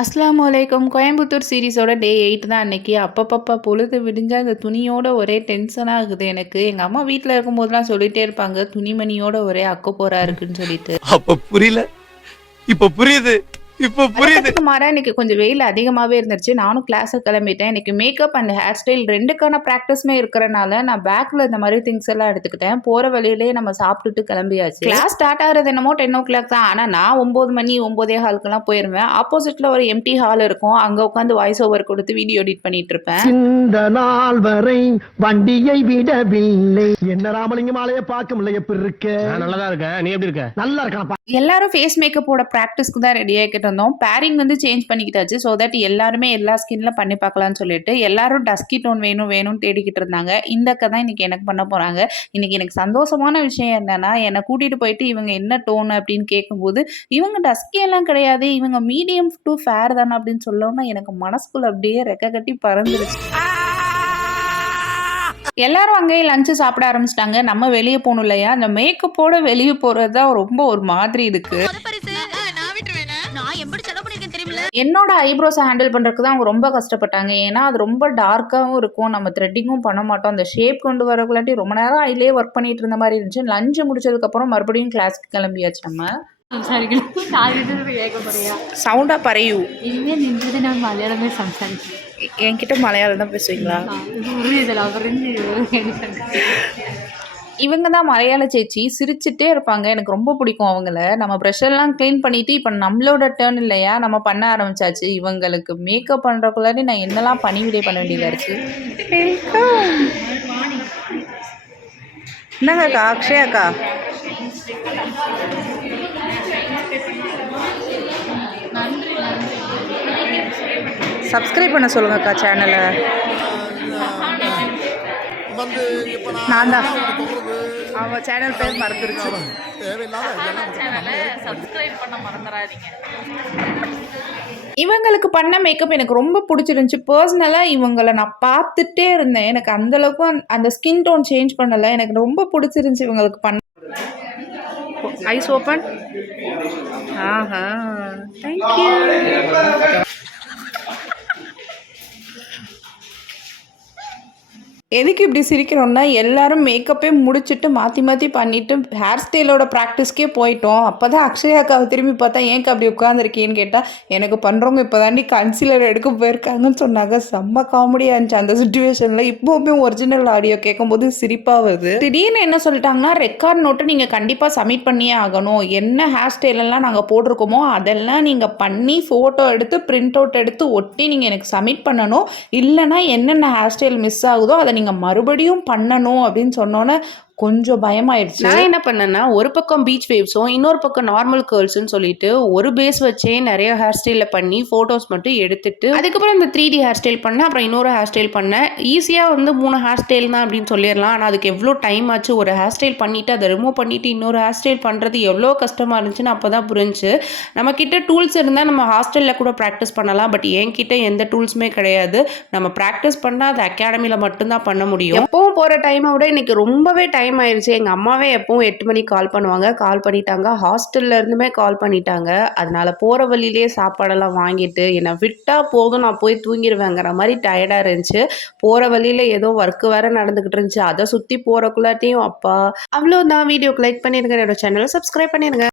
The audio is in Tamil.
அஸ்ஸலாமு அலைக்கும். கோயம்புத்தூர் சீரிஸோட டே 8 தான் அன்னைக்கு. அப்பப்பப்பா பொழுது விடிஞ்சா அந்த துணியோட ஒரே டென்ஷனா ஆகுது எனக்கு. எங்க அம்மா வீட்ல இருக்கும்போதெல்லாம் சொல்லிட்டே இருப்பாங்க, துணிமணியோட ஒரே அக்கப்போரா இருக்குன்னு சொல்லிட்டு. அப்ப புரியல, இப்ப புரியுது. இப்ப புரியுது. அதுக்கு மாறா இன்னைக்கு கொஞ்சம் வெயில் அதிகமாவே இருந்துச்சு. நானும் கிளாஸுக்கு கிளம்பிட்டேன். இன்னைக்கு மேக்கப் அண்ட் ஹேர் ஸ்டைல் 2க்கான பிராக்டிஸுமே இருக்கிறனால நான் பேக்ல இந்த மாதிரி திங்ஸ் எல்லாம் எடுத்துக்கிட்டேன். போற வழியிலேயே நம்ம சாப்பிட்டுட்டு கிளம்பியாச்சு. கிளாஸ் ஸ்டார்ட் ஆகிறது என்னமோ 10 o'clock தான். ஆனா நான் 9 மணி 9:15க்குலாம் போயிருவேன். ஆப்போசிட்ல ஒரு எம்டி ஹால் இருக்கும். அங்க உட்காந்து வாய்ஸ் ஓவர் கொடுத்து வீடியோ எடிட் பண்ணிட்டு இருப்பேன். இந்த நாள் வரை வண்டியை விடவில்லை. என்ன ராமலிங்கம் ஆலைய பார்க்க முடியல. எப்படி இருக்க? நல்லதா இருக்கேன். நீ எப்படி இருக்க? நல்லா இருக்கான். எல்லாரும் ஃபேஸ் மேக்கப்போட ப்ராக்டிஸ்க்கு தான் ரெடி ஆகிட்டு இருந்தோம். பேரிங் வந்து சேஞ்ச் பண்ணிக்கிட்டாச்சு. ஸோ தட் எல்லாருமே எல்லா ஸ்கின்ல பண்ணி பார்க்கலாம்னு சொல்லிட்டு எல்லாரும் டஸ்கி டோன் வேணும்னு தேடிக்கிட்டு இருந்தாங்க. இந்த அக்கா தான் இன்னைக்கு எனக்கு பண்ண போறாங்க. இன்னைக்கு எனக்கு சந்தோஷமான விஷயம் என்னன்னா, என்னை கூட்டிட்டு போயிட்டு இவங்க என்ன டோன் அப்படின்னு கேட்கும்போது, இவங்க டஸ்கி எல்லாம் கிடையாது, இவங்க மீடியம் டு ஃபேர் தானே அப்படின்னு சொல்லணும்னா எனக்கு மனசுக்குள்ள அப்படியே ரெக்க கட்டி பறந்துருச்சு. எல்லாரும் அங்கேயே லஞ்சு சாப்பிட ஆரம்பிச்சிட்டாங்க. நம்ம வெளியே போகணும் இல்லையா? அந்த மேக்கப்போட வெளியே போகிறது தான் ரொம்ப ஒரு மாதிரி இருக்கு. என்னோட ஐப்ரோஸை ஹேண்டில் பண்ணுறதுக்கு தான் அவங்க ரொம்ப கஷ்டப்பட்டாங்க. ஏன்னா அது ரொம்ப டார்க்காகவும் இருக்கும், நம்ம த்ரெட்டிங்கும் பண்ண மாட்டோம். அந்த ஷேப் கொண்டு வரக்குள்ளாட்டி ரொம்ப நேரம் அதிலே ஒர்க் பண்ணிட்டு இருந்த மாதிரி இருந்துச்சு. லஞ்சு முடிச்சதுக்கப்புறம் மறுபடியும் கிளாஸ்க்கு கிளம்பியாச்சு. நம்ம சவுண்டா பறையும். இனிமேல் நின்றது நான் மலையாளமே சம்சாரிச்சு என்கிட்ட மலையாளம் தான் பேசுவீங்களா? இவங்க தான் மலையாள சேச்சி. சிரிச்சுட்டே இருப்பாங்க. எனக்கு ரொம்ப பிடிக்கும் அவங்கள. நம்ம ப்ரெஷ்ஷெல்லாம் க்ளீன் பண்ணிவிட்டு இப்போ நம்மளோட டேர்ன் இல்லையா, நம்ம பண்ண ஆரம்பிச்சாச்சு. இவங்களுக்கு மேக்கப் பண்ணுறக்குள்ளாடி நான் என்னெல்லாம் பணிவிடை பண்ண வேண்டியதாக இருக்குது. என்னங்கக்கா? அக்ஷயாக்கா சப்ஸ்கிரைப் பண்ண சொல்லுங்கக்கா சேனலை. நான் தான் அவன் சேனல் பேர் மறந்துருச்சு. இவங்களுக்கு பண்ண மேக்கப் எனக்கு ரொம்ப பிடிச்சிருந்துச்சி. பர்சனலாக இவங்களை நான் பார்த்துட்டே இருந்தேன். எனக்கு அந்தளவுக்கு அந்த ஸ்கின் டோன் சேஞ்ச் பண்ணலை. எனக்கு ரொம்ப பிடிச்சிருந்துச்சி இவங்களுக்கு பண்ண. Eyes open. ஆஹா, தேங்க்யூ. எதுக்கு இப்படி சிரிக்கிறோன்னா, எல்லாரும் மேக்கப்பே முடிச்சுட்டு மாற்றி மாற்றி பண்ணிவிட்டு ஹேர் ஸ்டைலோட ப்ராக்டிஸ்க்கே போயிட்டோம். அப்போ தான் அக்ஷயாக்காவை திரும்பி பார்த்தா, ஏன்க்கா அப்படி உட்காந்துருக்கேன்னு கேட்டால், எனக்கு பண்ணுறவங்க இப்போ தாண்டி கன்சீலர் எடுக்க போயிருக்காங்கன்னு சொன்னாங்க. செம்ம காமெடியாக இருந்துச்சு அந்த சுச்சுவேஷனில். இப்போவுமே ஒரிஜினல் ஆடியோ கேட்கும்போது சிரிப்பாக வருது. திடீர்னு என்ன சொல்லிட்டாங்கன்னா, ரெக்கார்ட் நோட்டு நீங்கள் கண்டிப்பாக சப்மிட் பண்ணியே ஆகணும். என்ன ஹேர் ஸ்டைலெல்லாம் நாங்கள் போட்டிருக்கோமோ அதெல்லாம் நீங்கள் பண்ணி ஃபோட்டோ எடுத்து பிரிண்ட் அவுட் எடுத்து ஒட்டி நீங்கள் எனக்கு சப்மிட் பண்ணணும். இல்லைனா என்னென்ன ஹேர் ஸ்டைல் மிஸ் ஆகுதோ அதை நீங்கள் மறுபடியும் பண்ணணும் அப்படின்னு சொன்னோன்னே கொஞ்சம் பயமாயிடுச்சு. நான் என்ன பண்ணேன்னா, ஒரு பக்கம் பீச் வேவ்ஸும் இன்னொரு பக்கம் நார்மல் கேர்ள்ஸ்ன்னு சொல்லிட்டு ஒரு பேஸ் வச்சே நிறைய ஹேர் ஸ்டைலில் பண்ணி ஃபோட்டோஸ் மட்டும் எடுத்துட்டு அதுக்கப்புறம் இந்த 3D ஹேர் ஸ்டைல் பண்ணேன். அப்புறம் இன்னொரு ஹேர் ஸ்டைல் பண்ணேன். ஈஸியாக வந்து 3 ஹேர் ஸ்டைல் தான் அப்படின்னு சொல்லிடலாம். ஆனால் அதுக்கு எவ்வளோ டைம் ஆச்சு. ஒரு ஹேர் ஸ்டைல் பண்ணிவிட்டு அதை ரிமூவ் பண்ணிவிட்டு இன்னொரு ஹேர் ஸ்டைல் பண்ணுறது எவ்வளோ கஷ்டமாக இருந்துச்சுன்னு அப்போ தான் புரிஞ்சு. நம்மக்கிட்ட டூல்ஸ் இருந்தால் நம்ம ஹாஸ்டலில் கூட ப்ராக்டிஸ் பண்ணலாம். பட் என்கிட்ட எந்த டூல்ஸுமே கிடையாது. நம்ம ப்ராக்டிஸ் பண்ணால் அது அகாடமியில் மட்டும்தான் பண்ண முடியும். எப்பவும் போகிற டைமை விட இன்றைக்கி ரொம்பவே டைம் ஆயிடுச்சு. எங்கள் அம்மாவே எப்பவும் 8 மணிக்கு கால் பண்ணுவாங்க. கால் பண்ணிட்டாங்க. ஹாஸ்டல்ல இருந்துமே கால் பண்ணிட்டாங்க. அதனால போகிற வழியிலே சாப்பாடெல்லாம் வாங்கிட்டு என்னை விட்டால் போதும் நான் போய் தூங்கிடுவேங்கிற மாதிரி டயர்டாக இருந்துச்சு. போகிற வழியில் ஏதோ ஒர்க்கு வேறு நடந்துக்கிட்டு இருந்துச்சு. அதை சுற்றி போகிறக்குள்ளாட்டியும் அப்பா. அவ்வளோதான். வீடியோக்கு லைக் பண்ணிடுங்க. என்னோட சேனலை சப்ஸ்கிரைப் பண்ணிடுங்க.